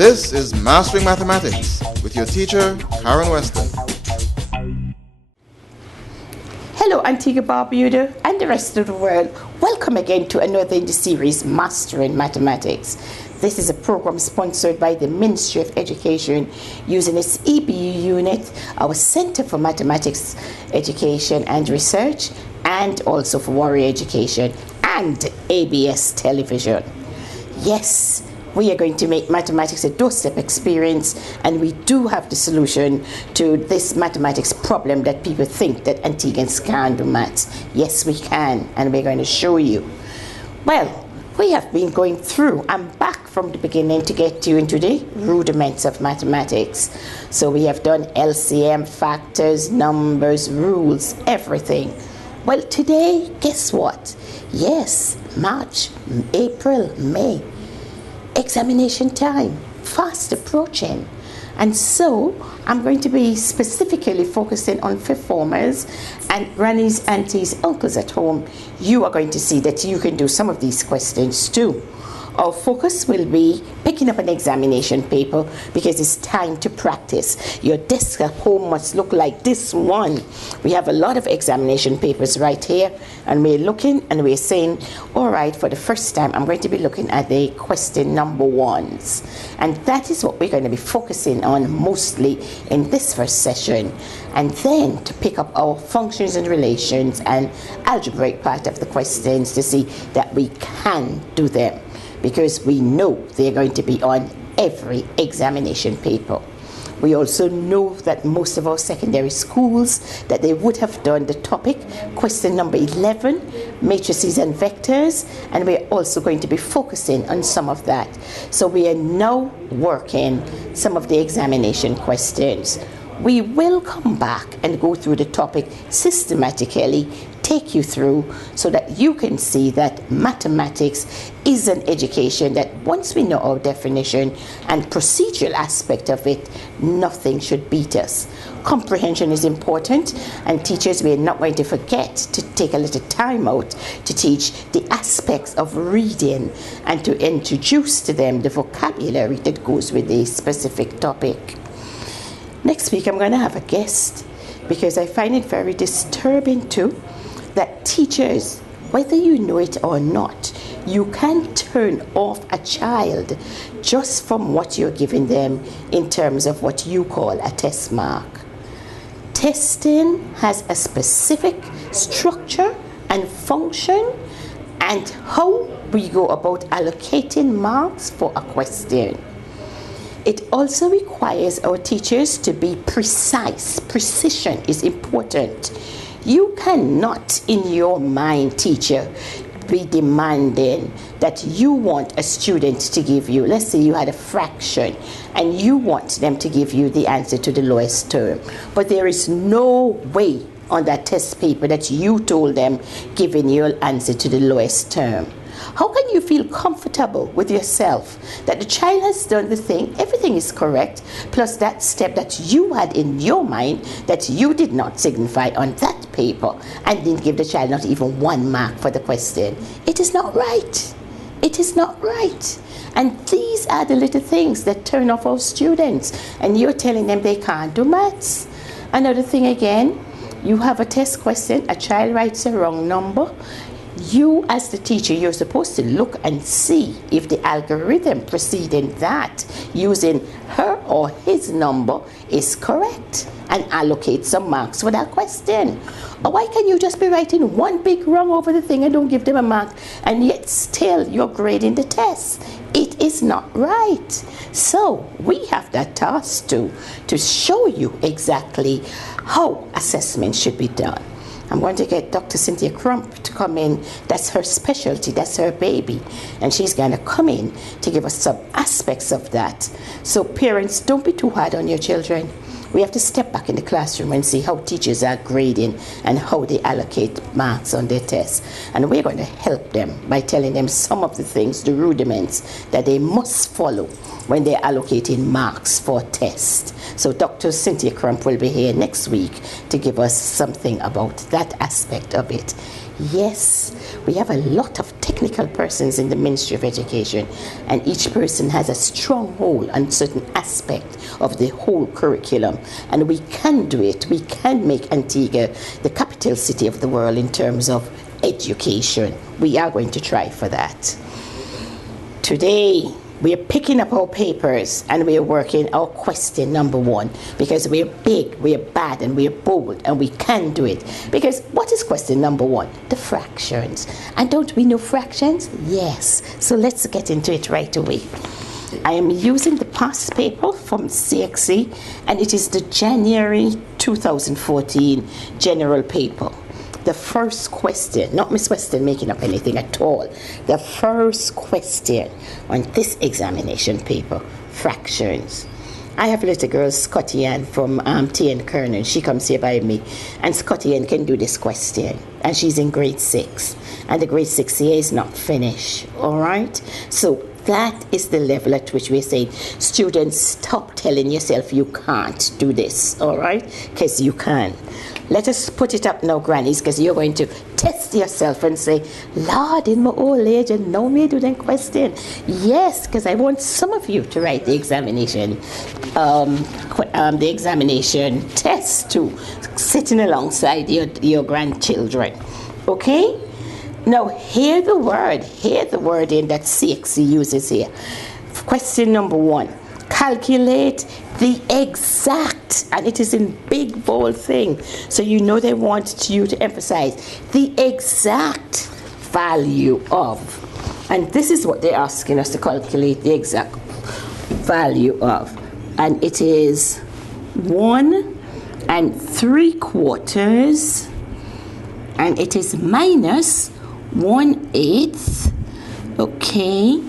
This is Mastering Mathematics with your teacher, Karen Weston. Hello Antigua Barbuda and the rest of the world. Welcome again to another in the series Mastering Mathematics. This is a program sponsored by the Ministry of Education using its EBU unit, our Center for Mathematics Education and Research, and also for Warrior Education and ABS Television. Yes, we are going to make mathematics a doorstep experience, and we do have the solution to this mathematics problem that people think that Antiguans can't do maths. Yes, we can, and we're going to show you. Well, we have been going through, I'm back from the beginning to get you into the rudiments of mathematics. So we have done LCM, factors, numbers, rules, everything. Well, today, guess what? Yes, March, April, May. Examination time, fast approaching. And so I'm going to be specifically focusing on fifth formers and grannies, aunties, uncles at home. You are going to see that you can do some of these questions too. Our focus will be picking up an examination paper because it's time to practice. Your desk at home must look like this one. We have a lot of examination papers right here, and we're looking and we're saying, all right, for the first time, I'm going to be looking at the question number ones. And that is what we're going to be focusing on mostly in this first session. And then to pick up our functions and relations and algebraic part of the questions to see that we can do them, because we know they're going to be on every examination paper. We also know that most of our secondary schools, that they would have done the topic, question number 11, matrices and vectors, and we're also going to be focusing on some of that. So we are now working some of the examination questions. We will come back and go through the topic systematically, take you through so that you can see that mathematics is an education that once we know our definition and procedural aspect of it, nothing should beat us. Comprehension is important, and teachers, we are not going to forget to take a little time out to teach the aspects of reading and to introduce to them the vocabulary that goes with the specific topic. Next week I'm going to have a guest, because I find it very disturbing too that teachers, whether you know it or not, you can turn off a child just from what you're giving them in terms of what you call a test mark. Testing has a specific structure and function and how we go about allocating marks for a question. It also requires our teachers to be precise. Precision is important. You cannot, in your mind, teacher, be demanding that you want a student to give you, let's say you had a fraction, and you want them to give you the answer to the lowest term. But there is no way on that test paper that you told them giving you an answer to the lowest term. How can you feel comfortable with yourself that the child has done the thing, everything is correct, plus that step that you had in your mind that you did not signify on that paper, and didn't give the child not even 1 mark for the question? It is not right. It is not right. And these are the little things that turn off our students, and you're telling them they can't do maths. Another thing again, you have a test question, a child writes a wrong number. You as the teacher, you're supposed to look and see if the algorithm preceding that using her or his number is correct and allocate some marks for that question. Or why can you just be writing one big wrong over the thing and don't give them a mark, and yet still you're grading the test? It is not right. So we have that task to show you exactly how assessment should be done. I'm going to get Dr. Cynthia Crump to come in. That's her specialty, that's her baby. And she's going to come in to give us some aspects of that. So parents, don't be too hard on your children. We have to step back in the classroom and see how teachers are grading and how they allocate marks on their tests. And we're going to help them by telling them some of the things, the rudiments that they must follow when they're allocating marks for tests. So Dr. Cynthia Crump will be here next week to give us something about that aspect of it. Yes, we have a lot of technical persons in the Ministry of Education, and each person has a stronghold on certain aspect of the whole curriculum. And we can do it. We can make Antigua the capital city of the world in terms of education. We are going to try for that. Today, we are picking up our papers and we are working our question number 1, because we are big, we are bad, and we are bold, and we can do it. Because what is question number 1? The fractions. And don't we know fractions? Yes. So let's get into it right away. I am using the past paper from CXC, and it is the January 2014 general paper. The first question, not Miss Weston making up anything at all, the first question on this examination paper, fractions. I have a little girl, Scotty Ann from T.N. Kernan. She comes here by me, and Scotty Ann can do this question, and she's in grade 6, and the grade 6 here is not finished, all right? So that is the level at which we're saying, students, stop telling yourself you can't do this, all right? Because you can. Let us put it up now, grannies, because you're going to test yourself and say, Lord, in my old age, and now me do the question. Yes, because I want some of you to write the examination test too, sitting alongside your grandchildren. Okay? Now, hear the word in that CXC uses here. Question number 1. Calculate the exact, and it is in big bold thing, so you know they want you to emphasize the exact value of. And this is what they're asking us to calculate, the exact value of. And it is 1 3/4, and it is minus 1/8, okay,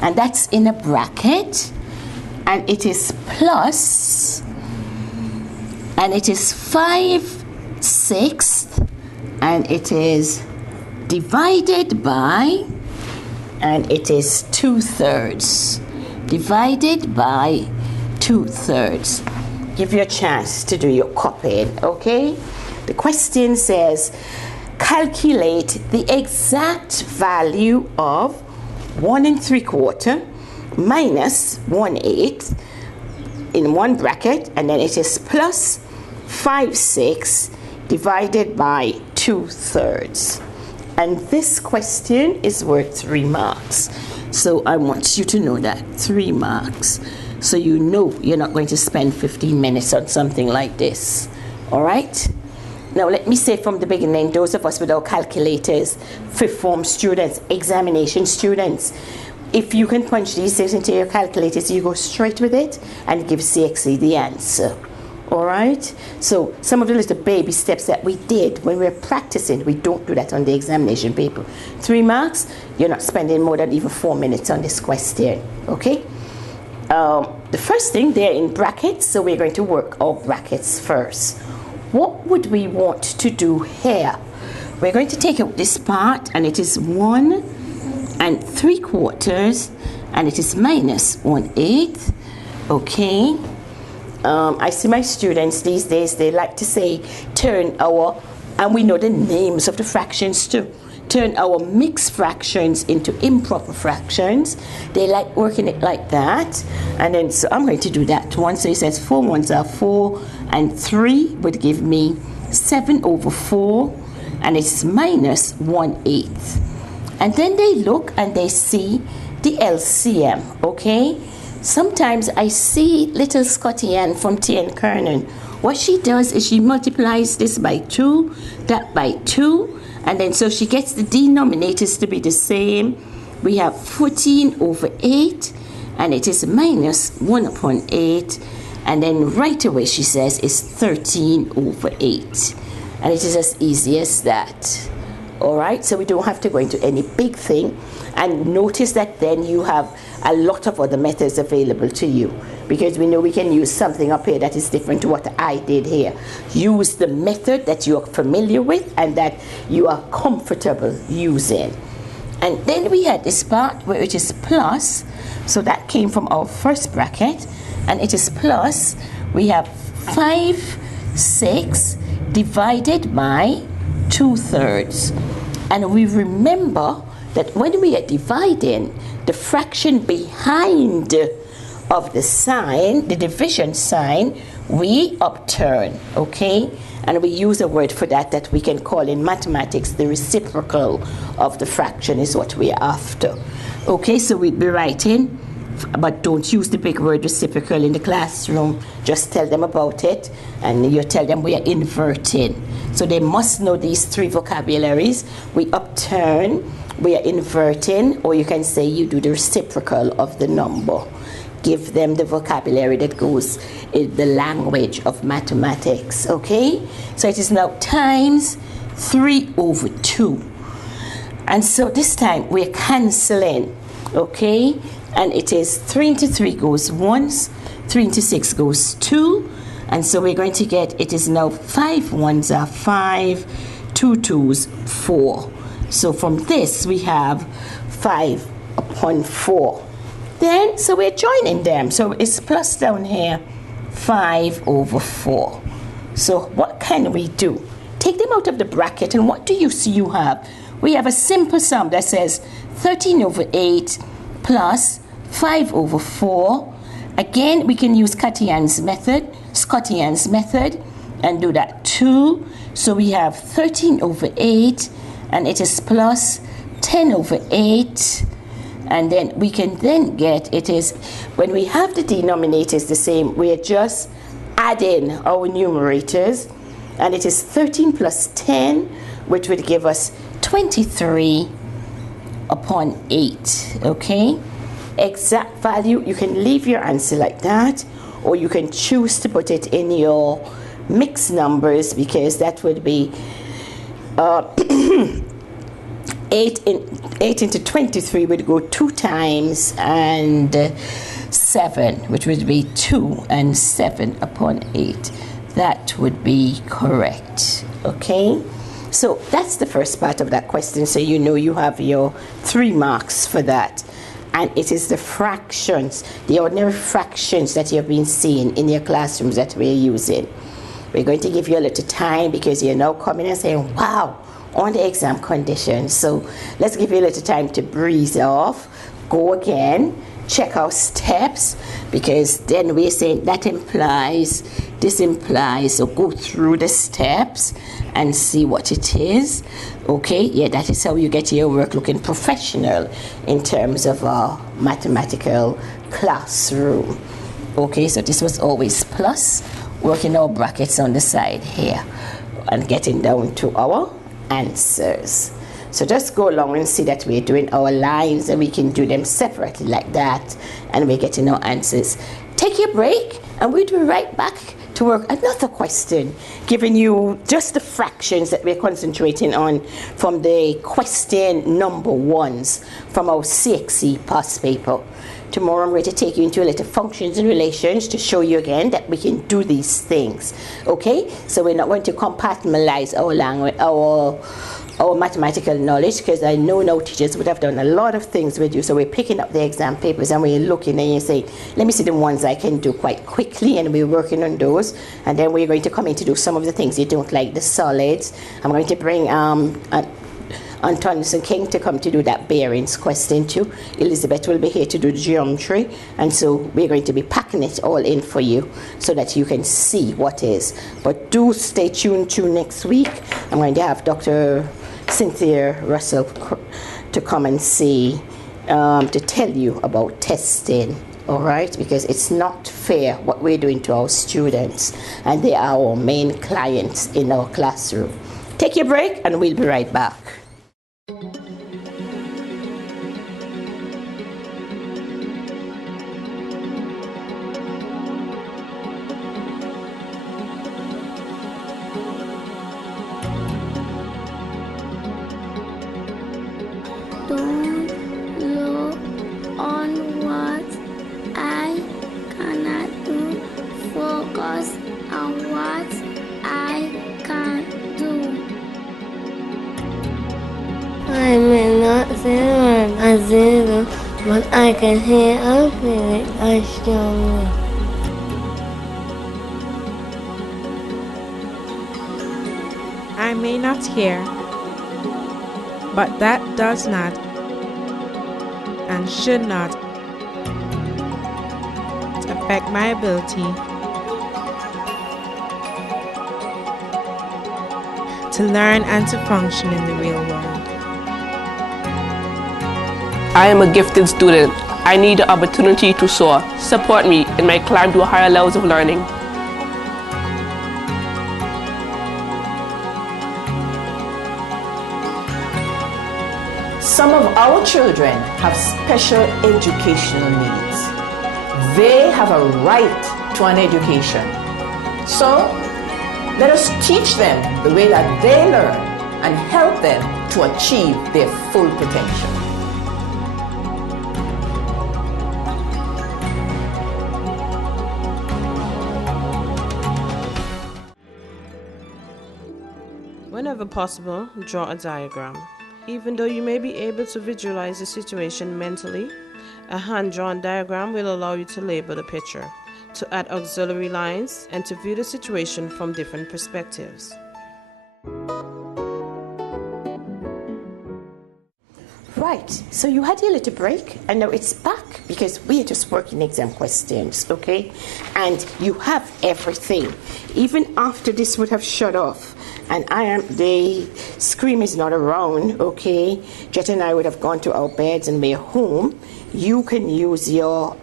and that's in a bracket, and it is plus, and it is 5/6, and it is divided by, and it is 2/3, divided by 2/3. Give you a chance to do your copying, okay? The question says, calculate the exact value of 1 3/4 minus 1/8 in one bracket, and then it is plus 5/6 divided by 2/3. And this question is worth 3 marks. So I want you to know that, 3 marks. So you know you're not going to spend 15 minutes on something like this. All right? Now, let me say from the beginning, those of us with our calculators, 5th form students, examination students, if you can punch these things into your calculators, you go straight with it and give CXC the answer. All right? So some of the little baby steps that we did when we were practicing, we don't do that on the examination paper. 3 marks, you're not spending more than even 4 minutes on this question. Okay? The first thing, they're in brackets, so we're going to work our brackets first. What would we want to do here? We're going to take out this part, and it is 1 3/4, and it is minus 1/8. Okay. I see my students these days, they like to say, turn our, and we know the names of the fractions too, turn our mixed fractions into improper fractions. They like working it like that. And then, so I'm going to do that one. So it says 4 ones are 4, and 3 would give me 7/4, and it's minus 1/8. And then they look and they see the LCM, okay? Sometimes I see little Scotty Ann from T.N. Kernan. What she does is she multiplies this by 2, that by 2, and then so she gets the denominators to be the same. We have 14/8, and it is minus 1/8, and then right away she says it's 13/8, and it is as easy as that. All right, so we don't have to go into any big thing. And notice that then you have a lot of other methods available to you, because we know we can use something up here that is different to what I did here. Use the method that you're familiar with and that you are comfortable using. And then we had this part where it is plus, so that came from our first bracket, and it is plus, we have 5/6 divided by 2/3. And we remember that when we are dividing, the fraction behind of the sign, the division sign, we upturn, okay? And we use a word for that we can call in mathematics the reciprocal of the fraction is what we are after. Okay, so we'd be writing, but don't use the big word reciprocal in the classroom. Just tell them about it, and you tell them we are inverting. So they must know these three vocabularies. We upturn, we are inverting, or you can say you do the reciprocal of the number. Give them the vocabulary that goes in the language of mathematics, okay? So it is now times 3/2. And so this time we're canceling, okay? And it is 3 into 3 goes once, 3 into 6 goes 2. And so we're going to get, it is now 5 ones are 5, 2 twos 4. So from this we have 5 upon 4. Then, so we're joining them. So it's plus down here, 5/4. So what can we do? Take them out of the bracket, and what do you see you have? We have a simple sum that says 13/8 plus 5/4. Again, we can use Scottian's method, and do that too. So we have 13/8, and it is plus 10/8. And then we can then get, it is, when we have the denominators the same, we are just adding our numerators, and it is 13 plus 10, which would give us 23/8, okay? Exact value, you can leave your answer like that, or you can choose to put it in your mixed numbers, because that would be 8 into 23 would go 2 times, and 7, which would be 2 and 7/8. That would be correct, okay? So that's the first part of that question. So you know you have your 3 marks for that. And it is the fractions, the ordinary fractions that you've been seeing in your classrooms that we're using. We're going to give you a little time because you're now coming and saying, wow, on the exam conditions. So let's give you a little time to breathe off, go again, check our steps, because then we're saying that implies, this implies, so go through the steps and see what it is. Okay, yeah, that is how you get your work looking professional in terms of our mathematical classroom. Okay, so this was always plus, working our brackets on the side here and getting down to our answers. So just go along and see that we're doing our lines, and we can do them separately like that, and we're getting our answers. Take your break, and we'll be right back to work another question, giving you just the fractions that we're concentrating on from the question number 1s from our CXC past paper. Tomorrow I'm going to take you into a little functions and relations to show you again that we can do these things. Okay, so we're not going to compartmentalize our language, our mathematical knowledge, because I know now teachers would have done a lot of things with you. So we're picking up the exam papers and we're looking and you're saying, let me see the ones I can do quite quickly, and we're working on those. And then we're going to come in to do some of the things you don't like, the solids. I'm going to bring Antonis and King to come to do that bearings question too. Elizabeth will be here to do the geometry, and so we're going to be packing it all in for you so that you can see what is. But do stay tuned to next week. I'm going to have Dr. Cynthia Russell to come and see, to tell you about testing, all right? Because it's not fair what we're doing to our students, and they are our main clients in our classroom. Take your break and we'll be right back. Don't look on what I cannot do. Focus on what I can do. I may not say what I do, but I can hear and feel it as strongly. I may not hear, but that does not and should not affect my ability to learn and to function in the real world. I am a gifted student. I need the opportunity to soar. Support me in my climb to higher levels of learning. Some of our children have special educational needs. They have a right to an education. So let us teach them the way that they learn and help them to achieve their full potential. Whenever possible, draw a diagram. Even though you may be able to visualize the situation mentally, a hand-drawn diagram will allow you to label the picture, to add auxiliary lines, and to view the situation from different perspectives. Right, so you had your little break, and now it's back because we are just working exam questions, okay? And you have everything. Even after this would have shut off, and the scream is not around, okay? Jet and I would have gone to our beds and we're home. You can use your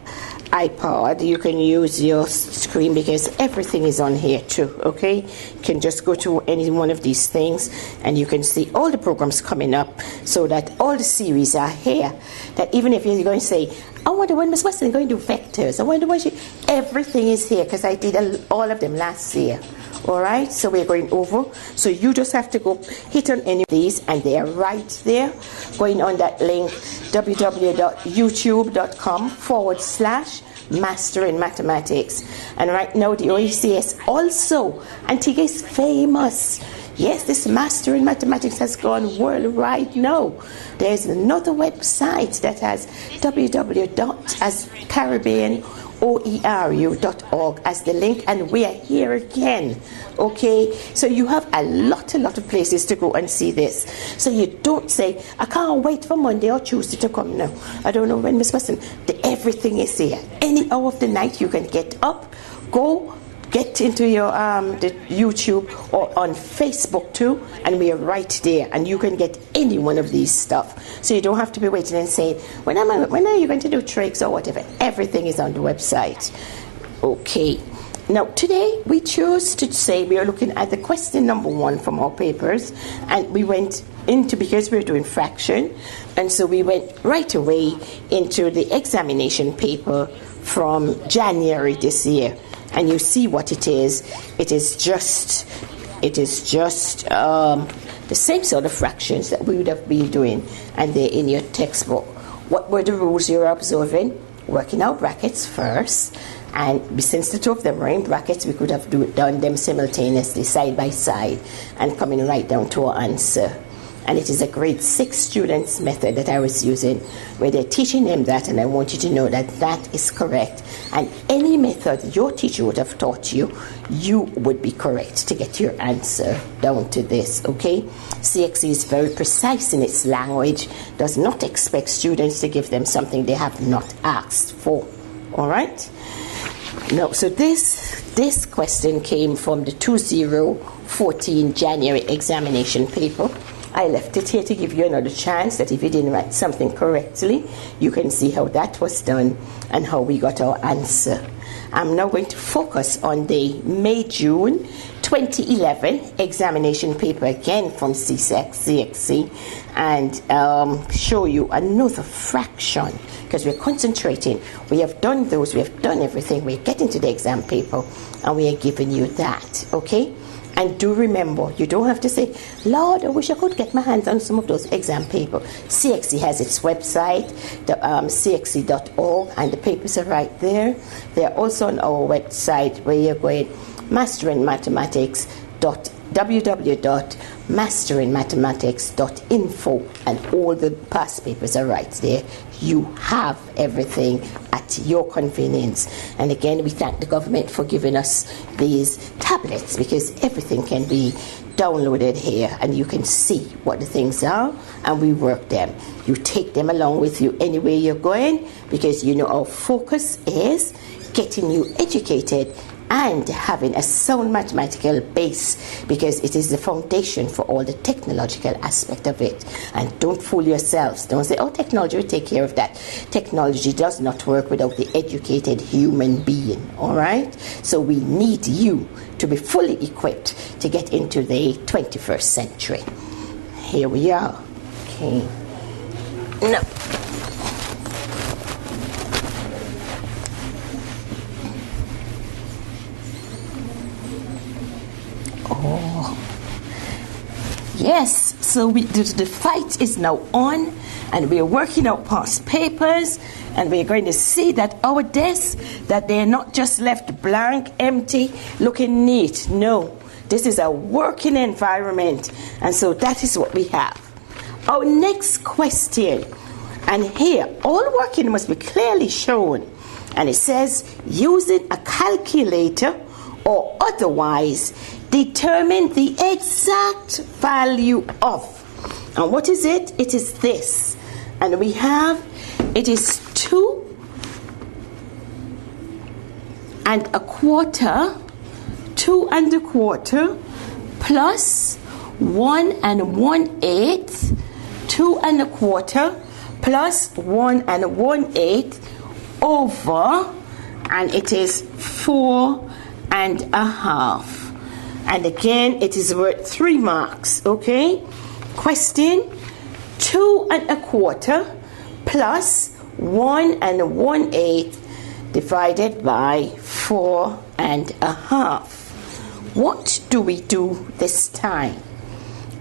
iPod, you can use your screen because everything is on here too, okay? You can just go to any one of these things and you can see all the programs coming up so that all the series are here. That even if you're going to say, I wonder when Ms. Weston is going to do vectors, I wonder when everything is here because I did all of them last year. All right, so we're going over. So you just have to go hit on any of these and they are right there. Going on that link, www.youtube.com/Mastering Mathematics. And right now the OECS also, Antigua is famous. Yes, this Mastering Mathematics has gone worldwide now. There's another website that has www.caribbeanoeru.org as the link, and we are here again. Okay, so you have a lot of places to go and see this. So you don't say, I can't wait for Monday or Tuesday to come now. I don't know when, Miss Weston. Everything is here. Any hour of the night you can get up, go, get into your the YouTube or on Facebook too, and we are right there, and you can get any one of these stuff. So you don't have to be waiting and saying, when are you going to do tricks or whatever? Everything is on the website. Okay. Now today we chose to say we are looking at the question number 1 from our papers, and we went into, because we're doing fraction, and so we went right away into the examination paper from January this year. And you see what it is. It is just the same sort of fractions that we would have been doing, and they're in your textbook. What were the rules you're observing? Working out brackets first, and since the two of them were in brackets, we could have done them simultaneously, side by side, and coming right down to our answer. And it is a grade 6 students method that I was using, where they're teaching them that, and I want you to know that that is correct. And any method your teacher would have taught you, you would be correct to get your answer down to this, okay? CXC is very precise in its language, does not expect students to give them something they have not asked for, all right? No, so this question came from the 2014 January examination paper. I left it here to give you another chance that if you didn't write something correctly, you can see how that was done and how we got our answer. I'm now going to focus on the May-June 2011 examination paper again from CXC and show you another fraction, because we're concentrating. We have done those, we have done everything. We're getting to the exam paper and we are giving you that, okay? And do remember, you don't have to say, Lord, I wish I could get my hands on some of those exam papers. CXC has its website, the cxc.org, and the papers are right there. They're also on our website where you're going, Mastering Mathematics, www.masteringmathematics.info, and all the past papers are right there. You have everything at your convenience. And again, we thank the government for giving us these tablets, because everything can be downloaded here and you can see what the things are, and we work them. You take them along with you anywhere you're going, because you know our focus is getting you educated and having a sound mathematical base, because it is the foundation for all the technological aspect of it. And don't fool yourselves. Don't say, oh, technology will take care of that. Technology does not work without the educated human being, all right? So we need you to be fully equipped to get into the 21st century. Here we are. Okay. No. Oh, yes, so the fight is now on, and we are working out past papers, and we're going to see that our desks, that they're not just left blank, empty, looking neat. No, this is a working environment, and so that is what we have. Our next question, and here, all working must be clearly shown, and it says, using a calculator or otherwise, determine the exact value of. And what is it? It is this. And we have, it is 2 1/4, 2 1/4, plus 1 1/8, 2 1/4, plus 1 1/8 over, and it is 4 1/2. And again, it is worth 3 marks, okay? Question, 2 1/4 plus 1 1/8 divided by 4 1/2. What do we do this time?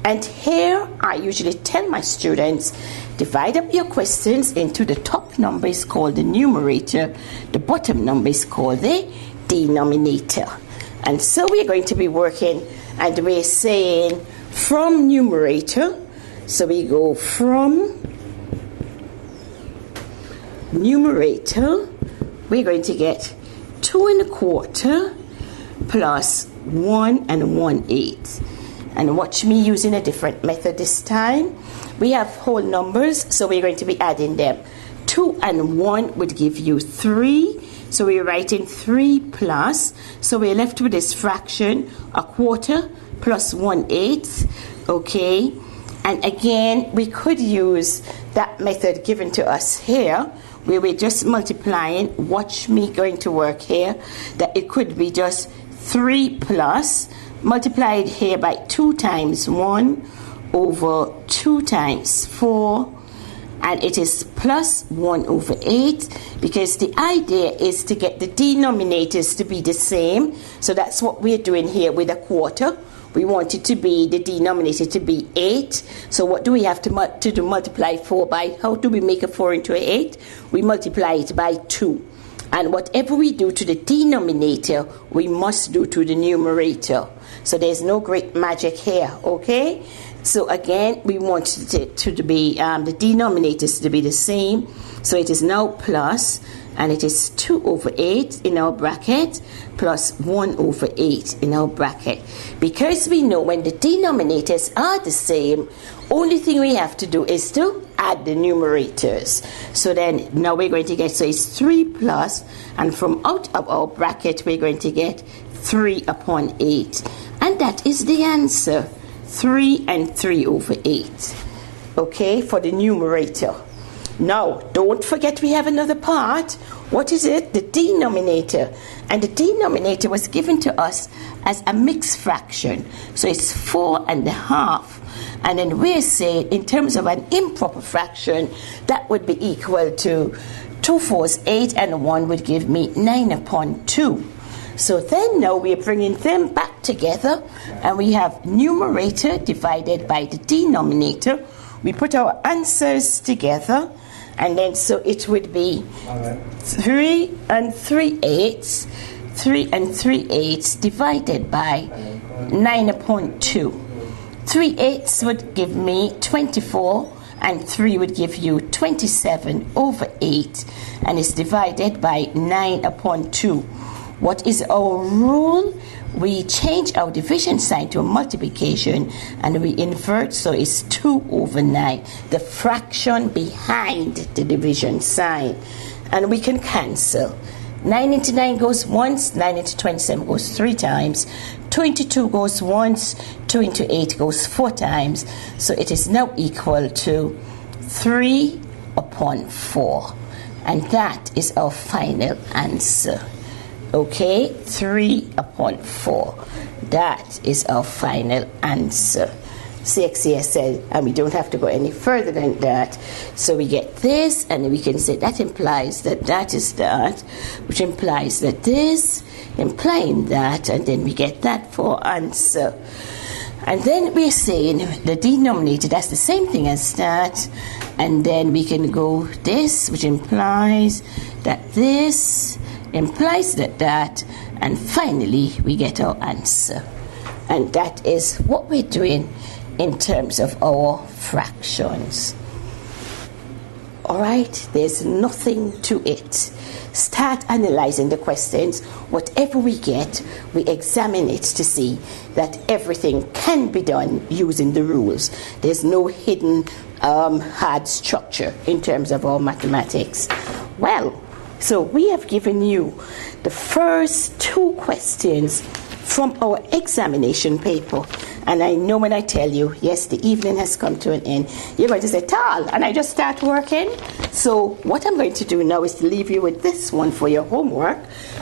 And here I usually tell my students, divide up your questions into the top number is called the numerator, the bottom number is called the denominator. And so we're going to be working, and we're saying from numerator, so we go from numerator, we're going to get 2 1/4 plus 1 1/8. And watch me using a different method this time. We have whole numbers, so we're going to be adding them. 2 and 1 would give you 3. So we're writing 3 plus, so we're left with this fraction, 1/4 plus 1/8, okay? And again, we could use that method given to us here, where we're just multiplying. Watch me going to work here, that it could be just 3 plus, multiplied here by 2 times 1 over 2 times 4, and it is plus 1 over 8, because the idea is to get the denominators to be the same. So that's what we're doing here with 1/4. We want it to be, the denominator to be 8. So what do we have to do? Multiply 4 by, how do we make a 4 into an 8? We multiply it by 2. And whatever we do to the denominator, we must do to the numerator. So there's no great magic here, okay? So again, we want it to be, the denominators to be the same. So it is now plus, and it is 2 over 8 in our bracket, plus 1 over 8 in our bracket. Because we know when the denominators are the same, only thing we have to do is to add the numerators. So then now we're going to get, so it's 3 plus, and from out of our bracket, we're going to get 3 upon 8. And that is the answer. 3 and 3 over 8, okay, for the numerator. Now, don't forget we have another part. What is it? The denominator. And the denominator was given to us as a mixed fraction. So it's 4 1/2. And then we're saying, in terms of an improper fraction, that would be equal to 2 4s, 8, and 1 would give me 9 upon 2. So then now we're bringing them back together, and we have numerator divided by the denominator. We put our answers together, and then so it would be 3 3/8, 3 3/8 divided by 9 upon 2. 3/8 would give me 24, and 3 would give you 27 over 8, and it's divided by 9 upon 2. What is our rule? We change our division sign to a multiplication and we invert, so it's 2 over 9, the fraction behind the division sign. And we can cancel. 9 into 9 goes once, 9 into 27 goes 3 times, 2 into 2 goes once, 2 into 8 goes 4 times, so it is now equal to 3 upon 4. And that is our final answer. Okay, 3 upon 4. That is our final answer. CXCS said, and we don't have to go any further than that. So we get this, and we can say that implies that that is that, which implies that this, implying that, and then we get that for answer. And then we're saying the denominator, that's the same thing as that, and then we can go this, which implies that this, implies that, and finally we get our answer. And that is what we're doing in terms of our fractions. All right, there's nothing to it. Start analyzing the questions. Whatever we get, we examine it to see that everything can be done using the rules. There's no hidden hard structure in terms of our mathematics. Well, so we have given you the first 2 questions from our examination paper. And I know when I tell you, yes, the evening has come to an end, you're going to say, Tal, and I just start working. So what I'm going to do now is to leave you with this one for your homework.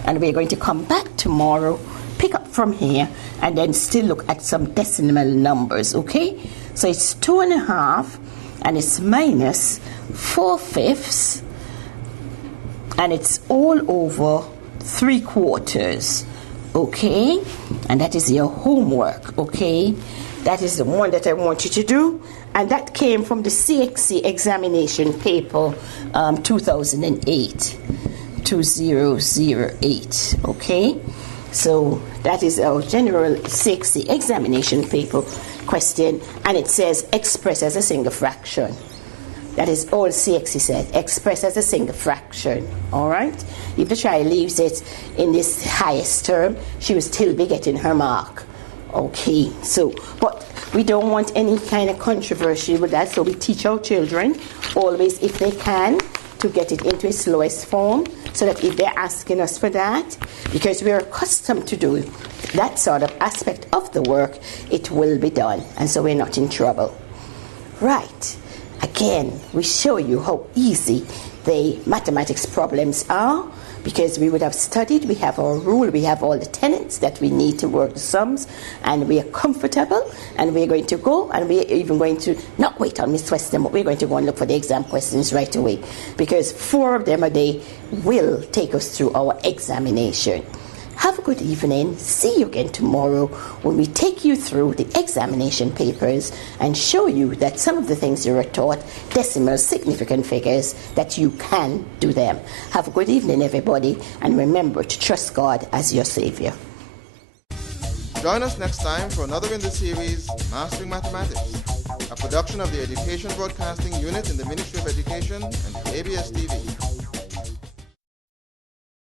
And we're going to come back tomorrow, pick up from here, and then still look at some decimal numbers, okay? So it's 2.5, and it's minus 4/5, and it's all over 3/4, okay? And that is your homework, okay? That is the one that I want you to do, and that came from the CXC examination paper 2008, 2008, okay? So that is our general CXC examination paper question, and it says express as a single fraction. That is all CXC said, express as a single fraction, all right? If the child leaves it in this highest term, she will still be getting her mark, okay? So, but we don't want any kind of controversy with that, so we teach our children always, if they can, to get it into its lowest form, so that if they're asking us for that, because we're accustomed to do that sort of aspect of the work, it will be done, and so we're not in trouble. Right. Again, we show you how easy the mathematics problems are, because we would have studied, we have our rule, we have all the tenets that we need to work the sums, and we are comfortable, and we're going to go, and we're even going to not wait on Miss Weston, but we're going to go and look for the exam questions right away, because 4 of them a day will take us through our examination. Have a good evening. See you again tomorrow when we take you through the examination papers and show you that some of the things you were taught, decimal significant figures, that you can do them. Have a good evening, everybody, and remember to trust God as your Savior. Join us next time for another in the series, Mastering Mathematics, a production of the Education Broadcasting Unit in the Ministry of Education and ABS TV.